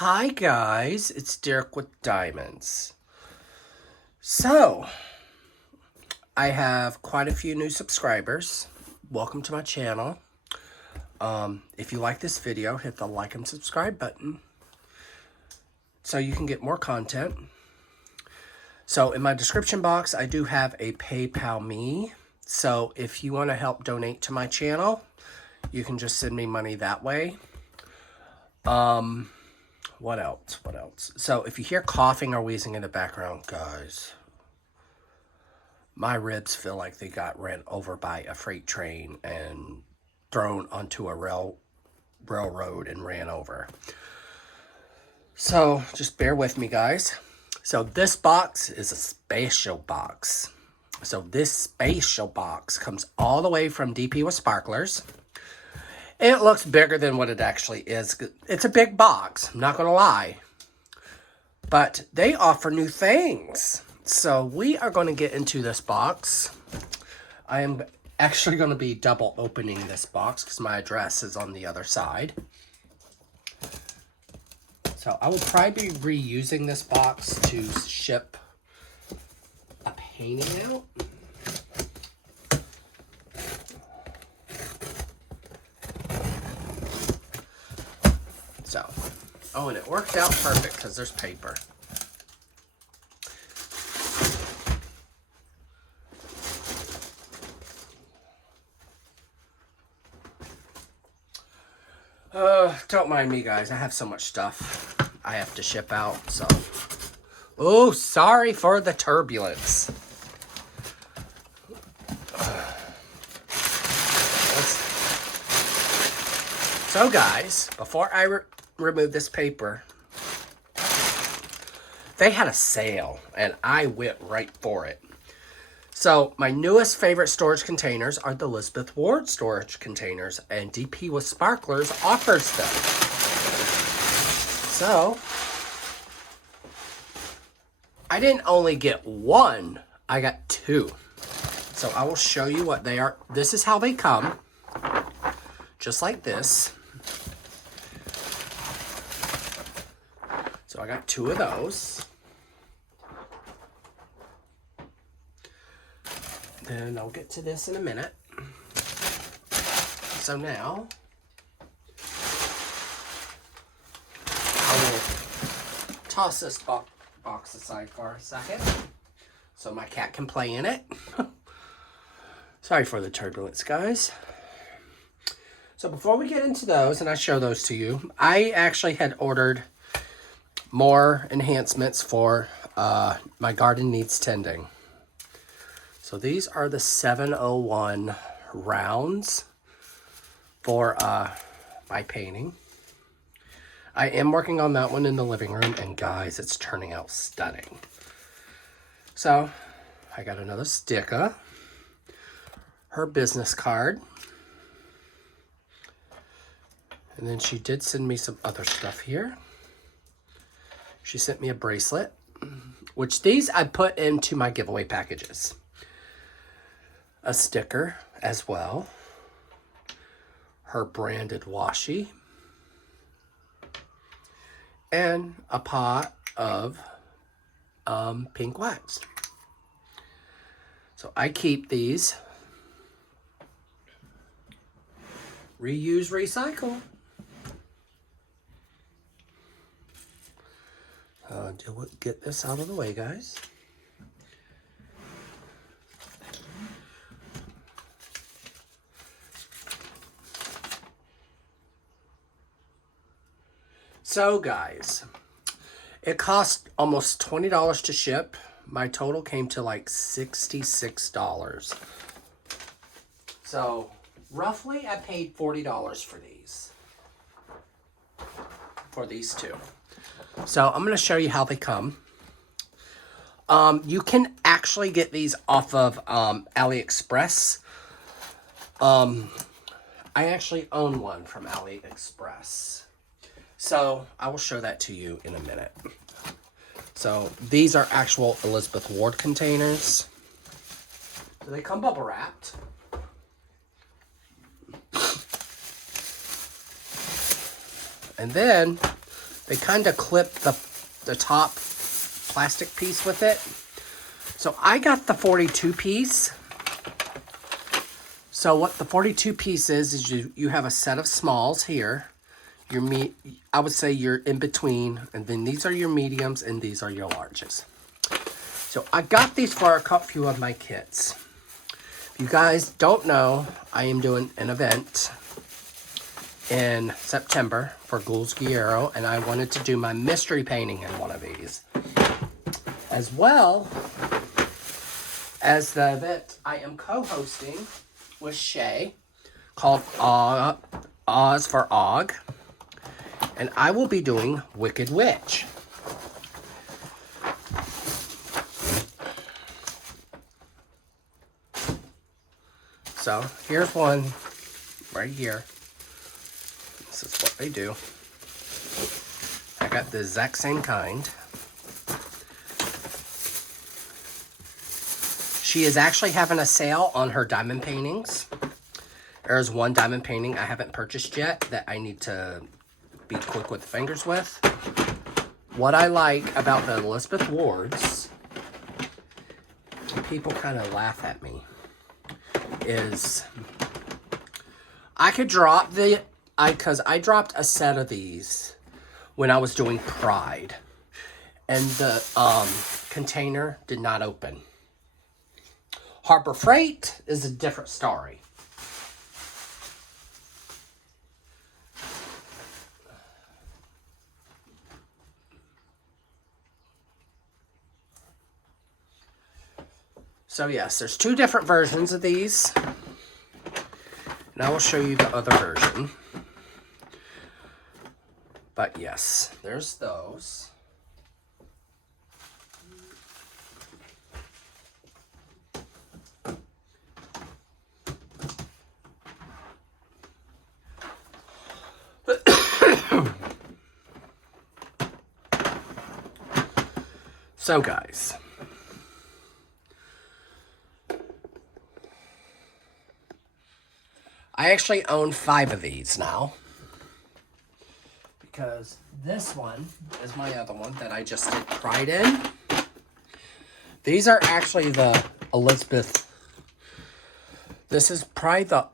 Hi guys, it's Derek with Diamonds. So, I have quite a few new subscribers. Welcome to my channel. If you like this video, hit the like and subscribe button so you can get more content. So in my description box, I do have a PayPal me. So if you want to help donate to my channel, you can just send me money that way. What else? So if you hear coughing or wheezing in the background, guys, my ribs feel like they got ran over by a freight train and thrown onto a railroad and ran over. So just bear with me, guys. So this box is a special box. So this special box comes all the way from DP with Sparklers. It looks bigger than what it actually is. It's a big box, I'm not going to lie. But they offer new things. So we are going to get into this box. I am actually going to be double opening this box because my address is on the other side. So I will probably be reusing this box to ship a painting out. So, oh, and it worked out perfect because there's paper. Don't mind me, guys. I have so much stuff I have to ship out, so. Oh, sorry for the turbulence. So, guys, before I remove this paper, they had a sale, and I went right for it. So, my newest favorite storage containers are the Elizabeth Ward storage containers, and DP with Sparklers offers them. So, I didn't only get one, I got two. So, I will show you what they are. This is how they come, just like this. So, I got two of those. And I'll get to this in a minute. So now, I will toss this box aside for a second so my cat can play in it. Sorry for the turbulence, guys. So before we get into those, and I show those to you, I actually had ordered more enhancements for my garden needs tending. So these are the 701 rounds for my painting. I am working on that one in the living room, and guys, it's turning out stunning. So I got another sticker, her business card, and then she did send me some other stuff here. She sent me a bracelet, which these I put into my giveaway packages. A sticker as well, her branded washi, and a pot of pink wax. So I keep these. Reuse, recycle. Get this out of the way, guys. So guys, it cost almost $20 to ship. My total came to like $66. So roughly I paid $40 for these two. So I'm going to show you how they come. You can actually get these off of AliExpress. I actually own one from AliExpress. So I will show that to you in a minute. So these are actual Elizabeth Ward containers. So they come bubble wrapped. And then they kind of clip the top plastic piece with it. So I got the 42 piece. So what the 42 piece is you have a set of smalls here. I would say you're in between, and then these are your mediums and these are your larges. So I got these for a few of my kits. If you guys don't know, I am doing an event in September for Ghouls Guerrero, and I wanted to do my mystery painting in one of these. As well as the event I am co-hosting with Shay called Oz for Og. And I will be doing Wicked Witch. So here's one right here. This is what they do. I got the exact same kind. She is actually having a sale on her diamond paintings. There's one diamond painting I haven't purchased yet that I need to be quick with the fingers with. What I like about the Elizabeth Wards, people kind of laugh at me, is I could drop because I dropped a set of these when I was doing Pride, and the container did not open. Harbor Freight is a different story. So yes, there's two different versions of these. And I will show you the other version. But yes, there's those. So guys, I actually own 5 of these now, because this one is my other one that I just did Pride in. These are actually the Elizabeth. This is probably the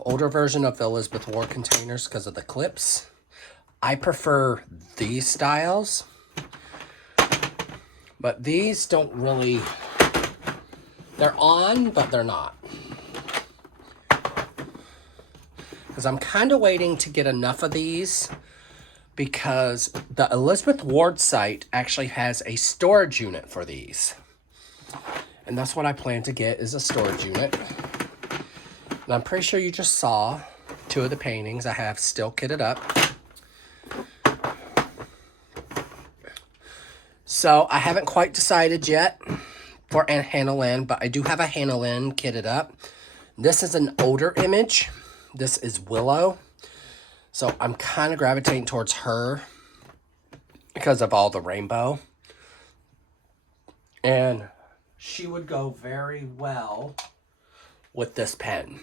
older version of the Elizabeth Ward containers because of the clips. I prefer these styles, but these don't really, they're on, but they're not. Because I'm kind of waiting to get enough of these, because the Elizabeth Ward site actually has a storage unit for these. And that's what I plan to get, is a storage unit. And I'm pretty sure you just saw 2 of the paintings I have still kitted up. So I haven't quite decided yet for Hannah Lynn, but I do have a Hannah Lynn kitted up. This is an older image. This is Willow. So I'm kind of gravitating towards her because of all the rainbow. And she would go very well with this pen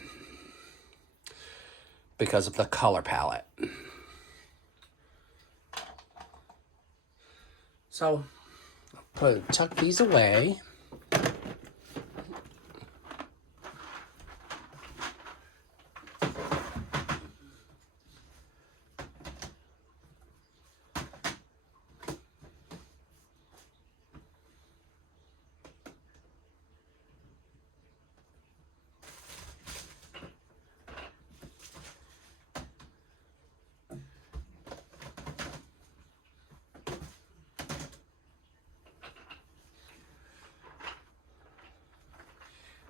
because of the color palette. So I'll tuck these away.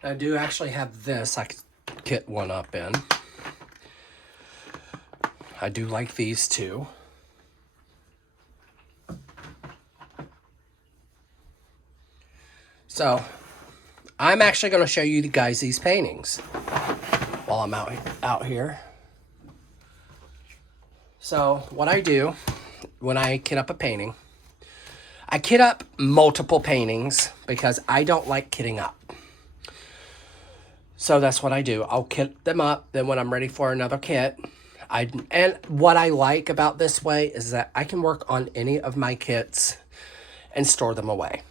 I do actually have this I could kit one up in. I do like these too. So I'm actually going to show you guys these paintings while I'm out here. So what I do when I kit up a painting, I kit up multiple paintings because I don't like kitting up. So that's what I do. I'll kit them up. Then when I'm ready for another kit, And what I like about this way is that I can work on any of my kits and store them away.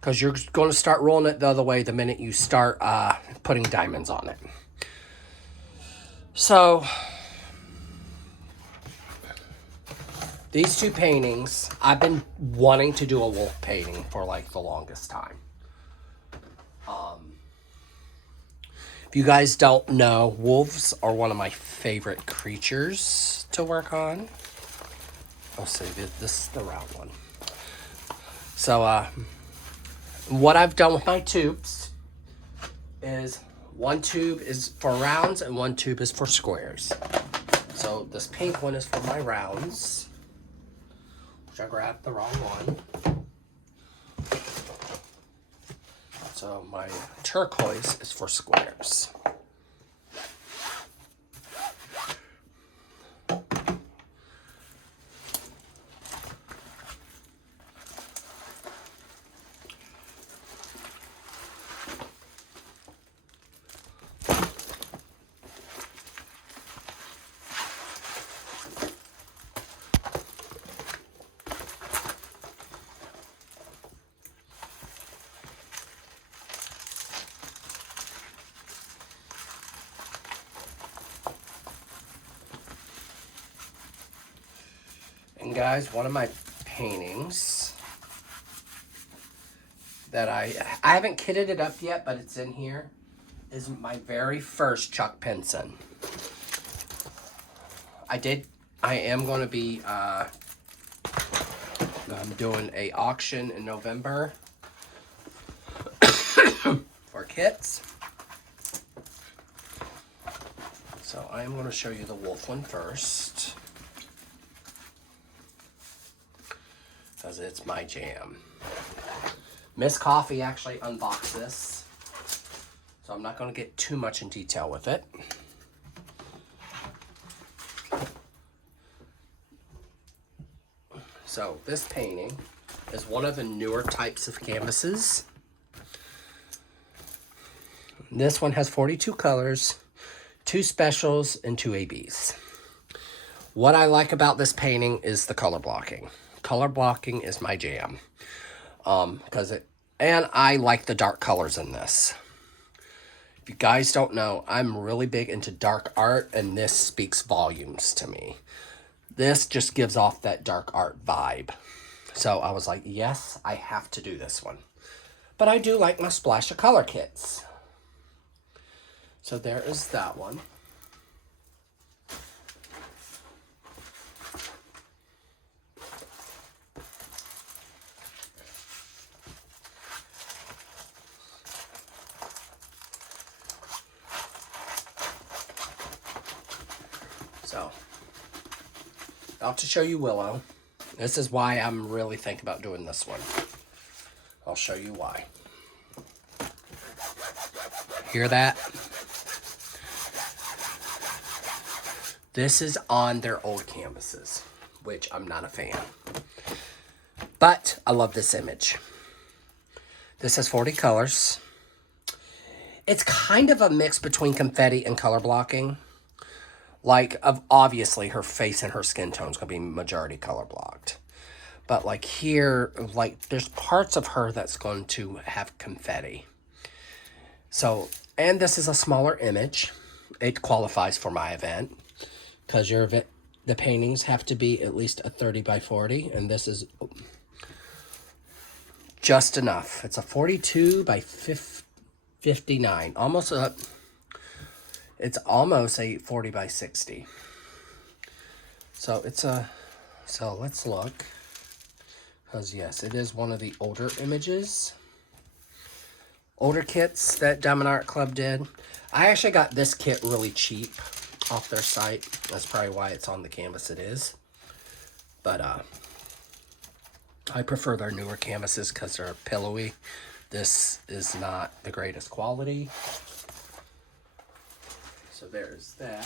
Because you're going to start rolling it the other way the minute you start putting diamonds on it. So, these two paintings, I've been wanting to do a wolf painting for like the longest time. If you guys don't know, wolves are one of my favorite creatures to work on. I'll say this is the round one. So, what I've done with my tubes is one tube is for rounds and one tube is for squares. So this pink one is for my rounds, which I grabbed the wrong one. So my turquoise is for squares. And guys, one of my paintings that I haven't kitted it up yet, but it's in here, is my very first Chuck Pinson. I am going to be I'm doing a auction in November for kits. So I am going to show you the wolf one first, because it's my jam. Miss Coffee actually unboxed this, so I'm not going to get too much in detail with it. So this painting is one of the newer types of canvases. This one has 42 colors, 2 specials, and 2 ABs. What I like about this painting is the color blocking. Color blocking is my jam. And I like the dark colors in this. If you guys don't know, I'm really big into dark art, and this speaks volumes to me. This just gives off that dark art vibe. So I was like, yes, I have to do this one. But I do like my splash of color kits. So there is that one. So, out to show you Willow. This is why I'm really thinking about doing this one. I'll show you why. Hear that? This is on their old canvases, which I'm not a fan. But I love this image. This has 40 colors. It's kind of a mix between confetti and color blocking. Like, obviously, her face and her skin tone is going to be majority color blocked. But, like, here, like, there's parts of her that's going to have confetti. So, and this is a smaller image. It qualifies for my event. Because the paintings have to be at least a 30 by 40. And this is just enough. It's a 42 by 59. It's almost a 40 by 60. So so let's look. Because yes, it is one of the older images. Older kits that Diamond Art Club did. I actually got this kit really cheap off their site. That's probably why it's on the canvas it is. But I prefer their newer canvases because they're pillowy. This is not the greatest quality. So there's that.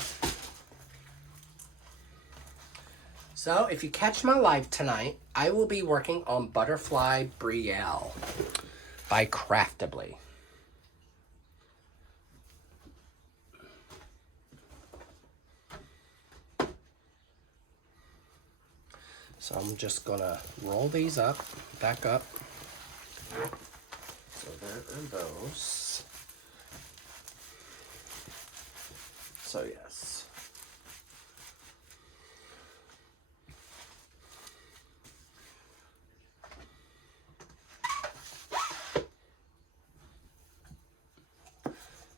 So if you catch my live tonight, I will be working on Butterfly Brielle by Craftably. So I'm just gonna roll these up, back up. So there are those. So yes.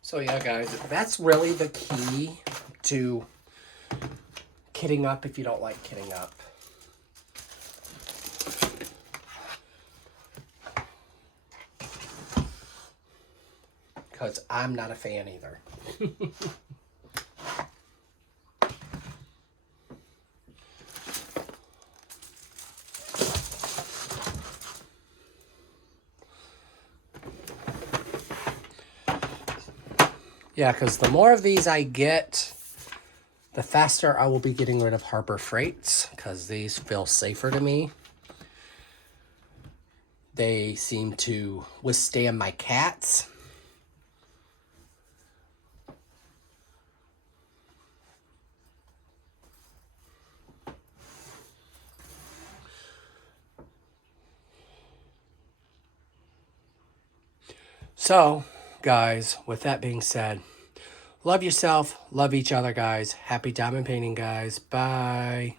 So yeah, guys, that's really the key to kitting up if you don't like kitting up. Because I'm not a fan either. Yeah, because the more of these I get, the faster I will be getting rid of Harbor Freights, because these feel safer to me. They seem to withstand my cats. So, guys, with that being said, love yourself, love each other, guys. Happy diamond painting, guys. Bye.